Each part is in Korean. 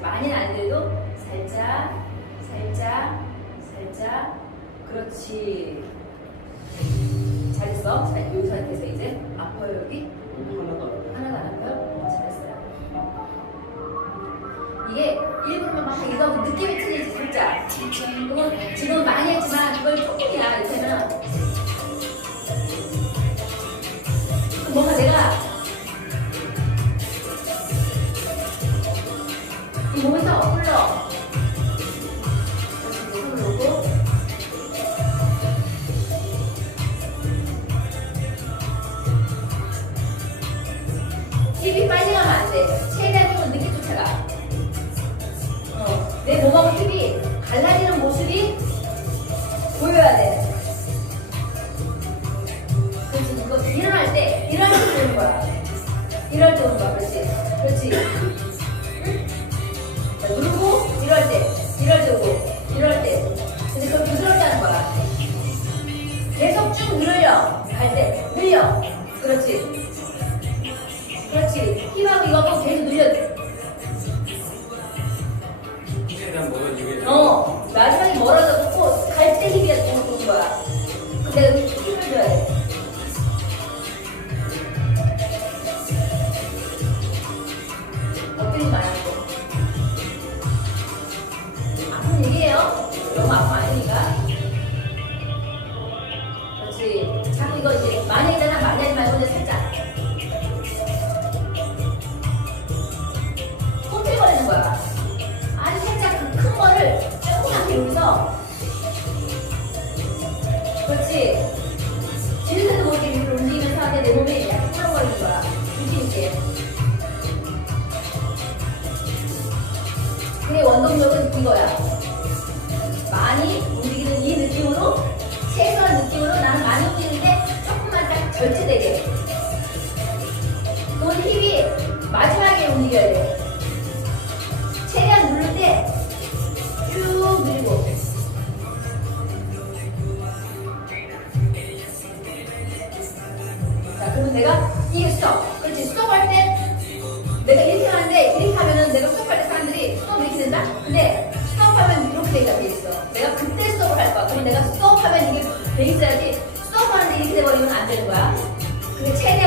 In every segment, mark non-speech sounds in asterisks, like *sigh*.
많이는 안 돼도 살짝, 살짝, 살짝. 그렇지. 잘했어. 자, 이 상태에서 이제 아파요, 여기? 하나도 안 아파요? 잘했어요. 이게 일부러 막 이거 느낌이 틀리지, 살짝. *laughs* 그건 지금 많이 했지만 이걸 조금이야, 이제는. 때 세대분은 늦게 쫓아가. 어, 내 몸하고 힘이 갈라지는 모습이 보여야 돼. 그렇지. 이거 일어날 때, 일어날 때 오는 거야. 일어날 때 오는 거야. 그렇지. 그렇지. 응? 자, 누르고, 일어날 때, 일어날 때 오고, 일어날 때. 근데 그걸 부드럽게 하는 거야. 계속 쭉 늘려. 갈 때, 늘려. 그렇지. 그렇지. 희망 이거 한번 계속 늘려야 돼. 어, 마지막에 멀어져 놓고 갈때 힘이 되는 거야. 근데 뭐 몸의 힘이 마지막에 움직여야 돼요. 최대한 누를 때쭉 누르고 자, 그러면 내가 이게 스톱. 그렇지, 스톱할 때 내가 이렇게 하는데 이렇게 하면은 내가 스톱할 때 사람들이 스톱 이렇게 된다? 근데 스톱하면 이렇게 되니까 돼 있어. 내가 그때 스톱을 할 거야. 그럼 내가 스톱하면 이게 돼 있어야지 스톱하는데 이렇게 돼버리면 안 되는 거야. 그게 최대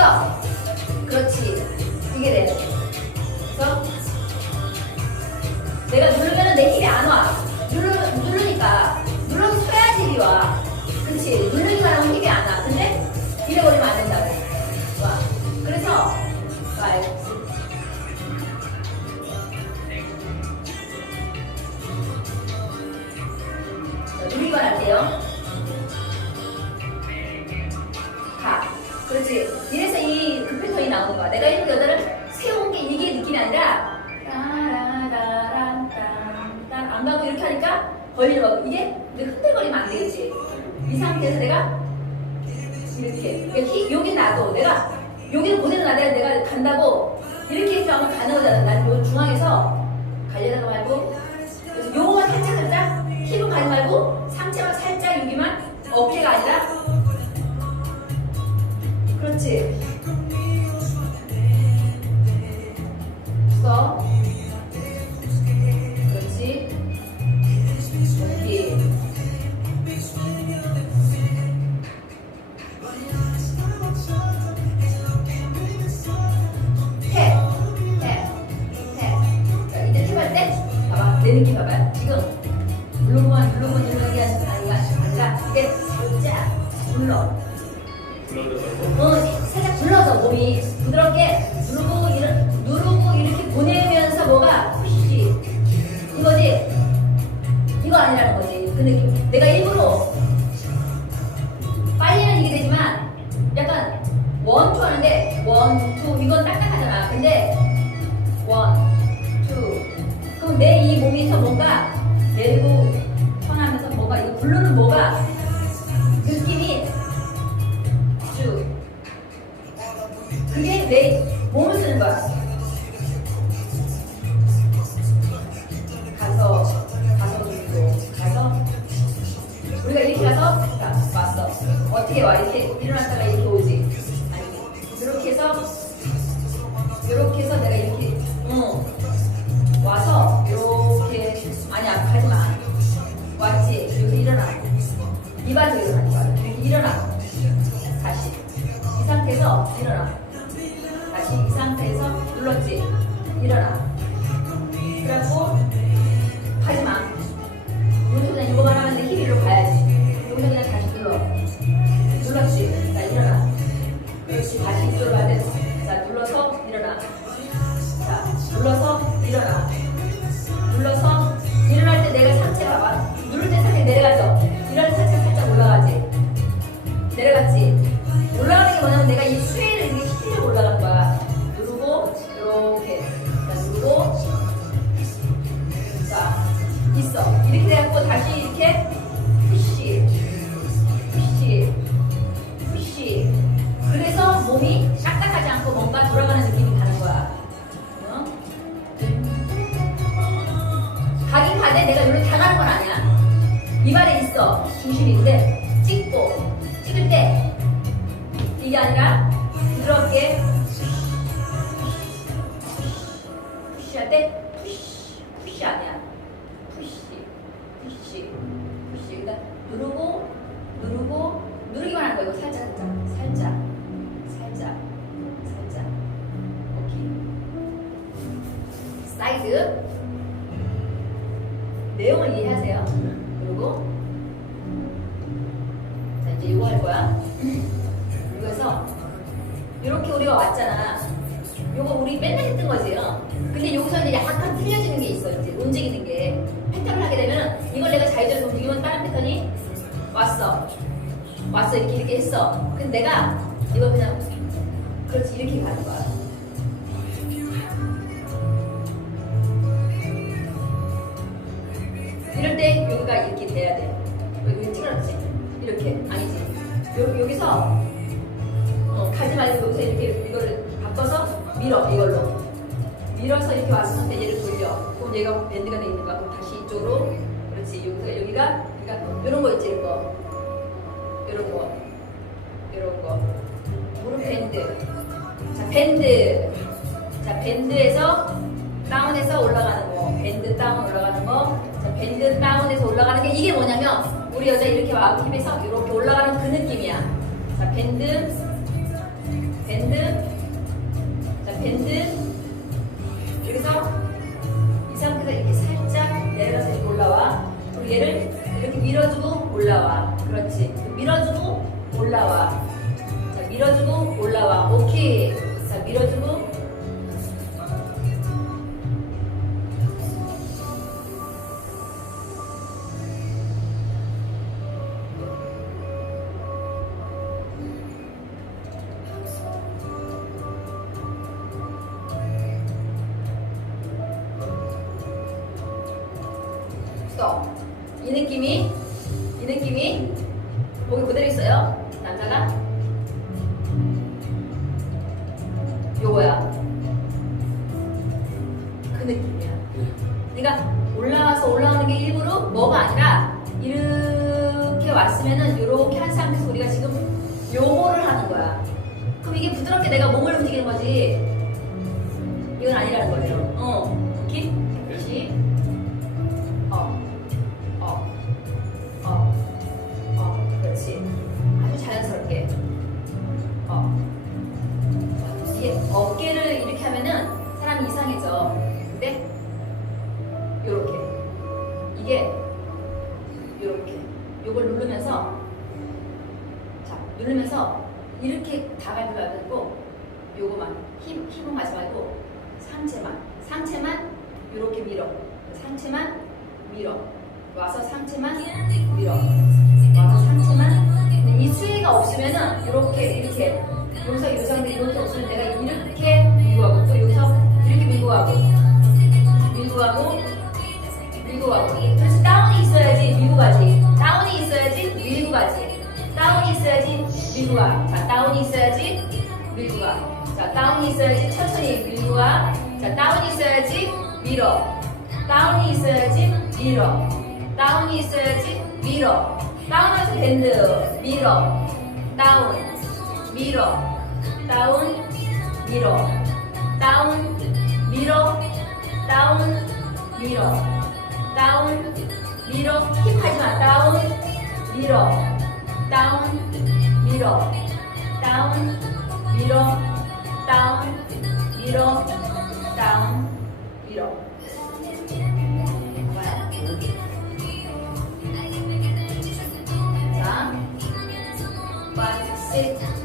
써. 그렇지. 이게 돼. 그래서 내가 거고 이게 흔들거리면 안 되겠지. 이 상태에서 내가 이렇게 히- 여기 놔도 내가 여기는 그대로 놔야 내가 간다고 이렇게 이렇게 하면 가는 거잖아. 난요 중앙에서 가려다가 말고 그래서 요거만 살짝 살짝 힙은 가지 말고 상체만 살짝 여기만 어깨가 아니라 그렇지. 서. 그렇지. 지금, 누르고만, 누르고만 누르는 게 아니라, 아니라, 이게 살짝 눌러. 어, 살짝 불러서 몸이 부드럽게 누르고 이렇, 누르고 이렇게 보내면서 뭐가 푸시 이거지? 이거 아니라는 거지 그 느낌. 내가 일부러 빨리는 이게 되지만 약간 원투 하는데 원투 이건 딱딱하잖아. 근데 그럼 몸에서 뭔가 내리고 편하면서 뭔가 이거 부르는 뭐가 느낌이 쭉. 그게 내 몸을 쓰는 거야. 가서, 가서 들고, 가서. 우리가 이렇게 가서, 자, 왔어. 어떻게 와? 이렇게 일어났다가 때 푸시 푸시 아니야. 푸시 푸시 푸시. 그러니까 누르고 누르고 누르기만 거야 이거 살짝 살짝 살짝 살짝 살짝. 오케이. 사이드 내용을 이해하세요 내가 이거 그냥 그렇지 이렇게 가는 거야. 이럴 때 여기가 이렇게 돼야 돼. 여기 찌그러지 이렇게 아니지. 여, 여기서 어, 가지 말고 여기서 이렇게 이거를 바꿔서 밀어 이걸로 밀어서 이렇게 왔을 때 얘를 돌려. 그럼 얘가 밴드가 돼 있는 거야. 그럼 다시 이쪽으로 그렇지. 여기서 여기가 그러니까 이런 거 있지 이런 거 이런 거 이런 거 무릎 밴드. 자 밴드. 자 밴드에서 다운해서 올라가는 거. 밴드 다운 올라가는 거. 자 밴드 다운해서 올라가는 게 이게 뭐냐면 우리 여자 이렇게 와우 힙에서 이렇게 올라가는 그 느낌이야. 자 밴드 밴드 자 밴드 뭐가 아니라 이렇게 왔으면은 이렇게 한 상태에서 우리가 지금 요거를 하는 거야. 그럼 이게 부드럽게 내가 몸을 움직이는 거지. 요거만, 힘, 힘은 가지 말고, 상체만, 상체만 요렇게 밀어. 상체만 밀어. 와서 상체만 밀어. 와서 상체만. 이 수혜가 없으면은 이렇게 이렇게 여기서 이 상태 이렇게 없으면 내가 이렇게 밀고 가고 또 여기서 이렇게 밀고 가고 밀고 가고 밀고 가고. 그래서 다운이 있어야지 밀고 가지. 다운이 있어야지 밀고 가지. 다운이 있어야지 밀고 가. 자, 다운이 있어야지 밀고 가. 자, 다운이 있어야지 천천히 밀고 가. 자, 다운이 있어야지 밀어. 다운이 있어야지 밀어. 다운이 있어야지 밀어. 다운하면서 밴드 밀어. 다운 밀어. 다운 밀어. 다운 밀어. 다운 밀어. 다운 밀어. 힙 하지 마. 다운 밀어. 다운 밀어. 다운 밀어. 다운 밀어. 다운 밀어. 봐봐요. 자, five, six.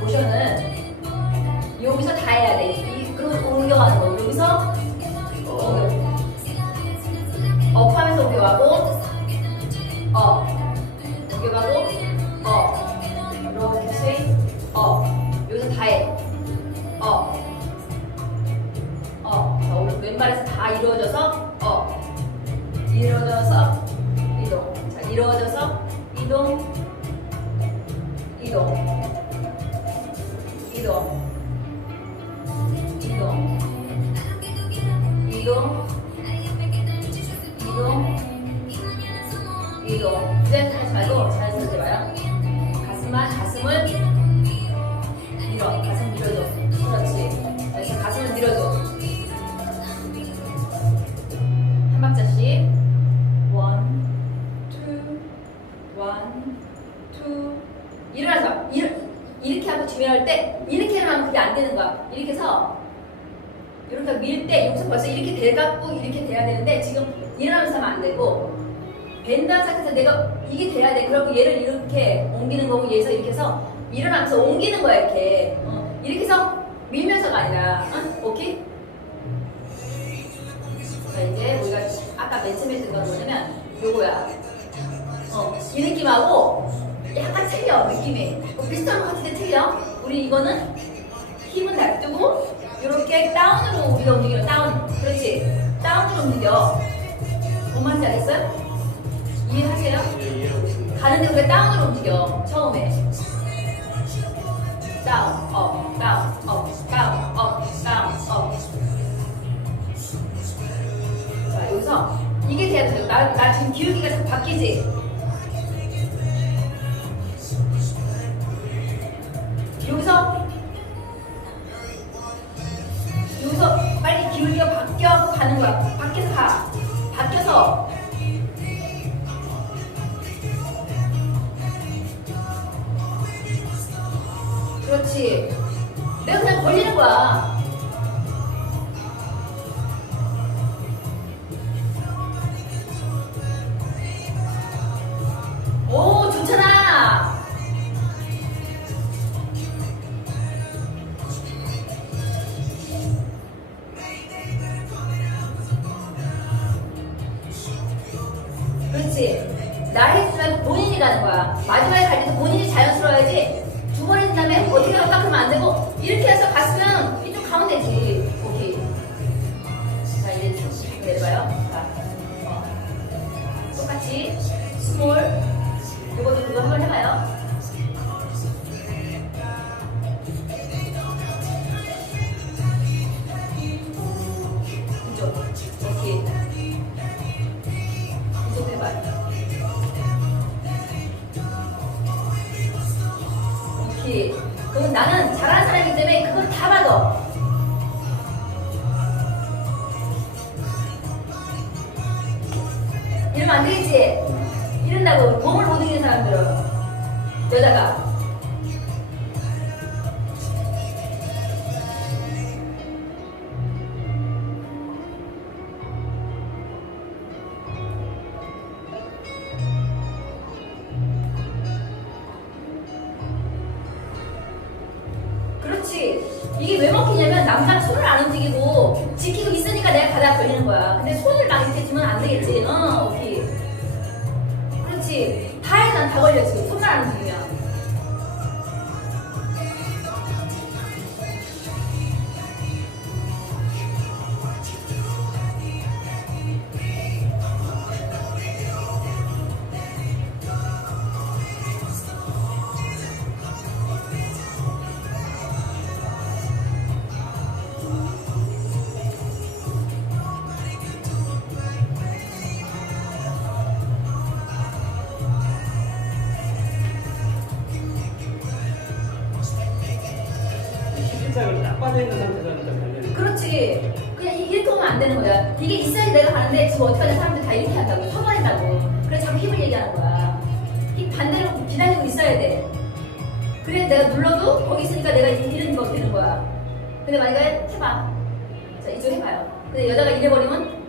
모션은 여기서 근데 내가 이게 돼야 돼. 그러고 얘를 이렇게 옮기는 거고 얘에서 이렇게 해서 일어나면서 옮기는 거야 이렇게. 어. 이렇게 해서 밀면서가 아니라 어? 오케이? 자 이제 우리가 아까 맨 처음에 했던 건 뭐냐면 요거야. 어, 이 느낌하고 약간 틀려 느낌이. 뭐 비슷한 것 같은데 틀려. 우리 이거는 힘은 놔두고 이렇게 다운으로 우리가 움직여 다운. 그렇지. 다운으로 움직여. 뭔 말인지 알겠어요? 이해하세요? 네, 이해하고 있습니다. 가는데 우리가 다운으로 움직여 처음에 다운 업 다운 업 다운 업 다운 업 자, 여기서 이게 돼야 돼. 나, 나 지금 기울기가 자꾸 바뀌지? 여기서 여기서 빨리 기울기가 바뀌어 가는 거야. 바뀌어서 가. 바뀌어서 그렇지. 내가 그냥 걸리는 거야. 남자는 손을 안 움직이고 지키고 있으니까 내가 가다 걸리는 거야. 근데 손을 막 이렇게 주면 안 되겠지. 어, 오케이. 그렇지. 다해 난다 걸려 지 시kin짝을 딱 빠져있는 상태에서는 좀 달려요. 그렇지. 그냥 이- 이렇게 오면 안 되는 거야. 이게 있어야지 내가 가는데 지금 어떻게 하는 사람들 다 이렇게 한다고. 서버린다고. 그래 자꾸 힘을 얘기하는 거야. 이 반대로 기다리고 있어야 돼. 그래 내가 눌러도 거기 있으니까 내가 이제 이런 거 되는 거야. 근데 만약에 해봐. 자 이쪽 해봐요. 근데 여자가 이래버리면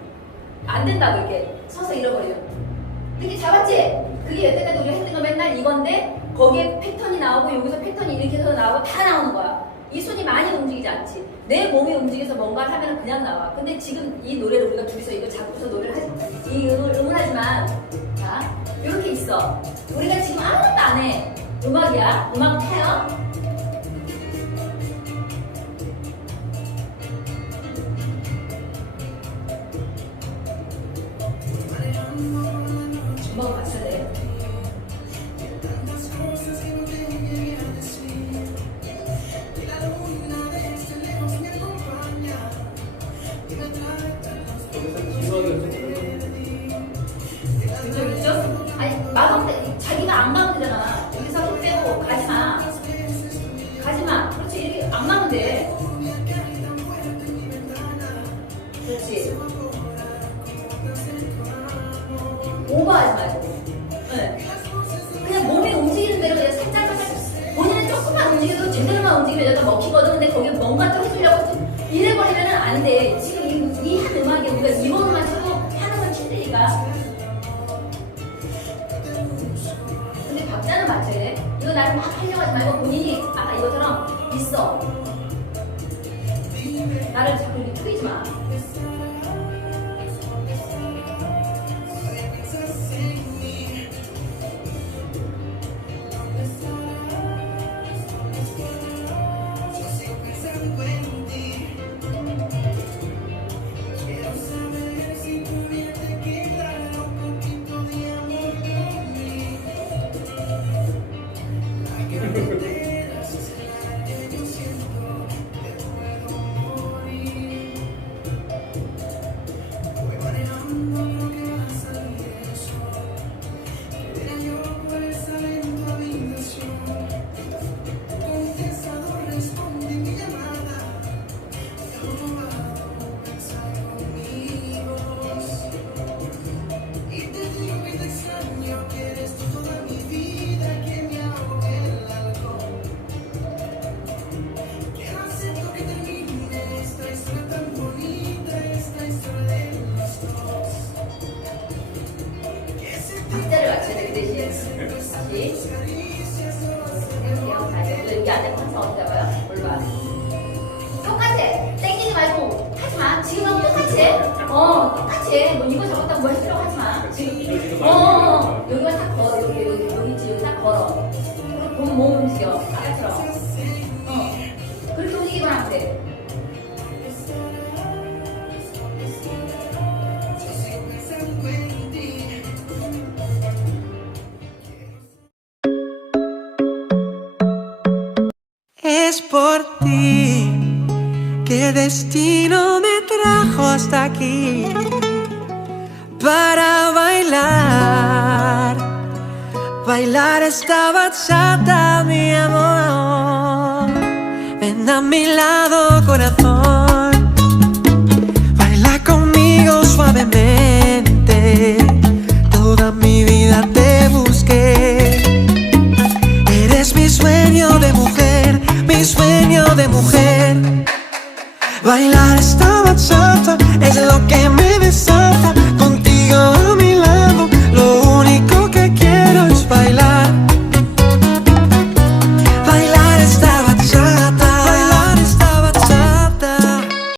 안 된다고 이렇게 서서 잃어버리면. 이렇게 잡았지? 그게 여태까지 우리가 했던 거 맨날 이건데 거기에 패턴이 나오고 여기서 패턴이 이렇게 해서 나오고 다 나오는 거야. 이 손이 많이 움직이지 않지. 내 몸이 움직여서 뭔가를 하면 그냥 나와. 근데 지금 이 노래를 우리가 둘이서 이거 잡고서 노래를 하지. 이 음을 응원하지만 자 이렇게 있어. 우리가 지금 아무것도 안 해. 음악이야. 음악 해요. 오버하지 말고. 네. 그냥 몸이 움직이는 대로 그냥 살짝 살짝 본인은 조금만 움직여도 제대로만 움직이면 여자 먹히거든. 근데 거기에 뭔가 좀 해주려고 좀 이래버리면 안 돼. 지금 이 한 음악에 우리가 이번만 쳐도 건 힘드니까. 근데 박자는 돼. 이거 나를 막 하려고 하지 말고 본인이 아까 이것처럼 있어. 나를 다시. 이렇게요. 다시. 여기 안에 컨트 어디 잡아요? Hasta aquí para bailar, bailar esta bachata, mi amor. Ven a mi lado, corazón, baila conmigo suavemente. Toda mi vida te busqué. Eres mi sueño de mujer, mi sueño de mujer. Bailar esta bachata es lo que me desata.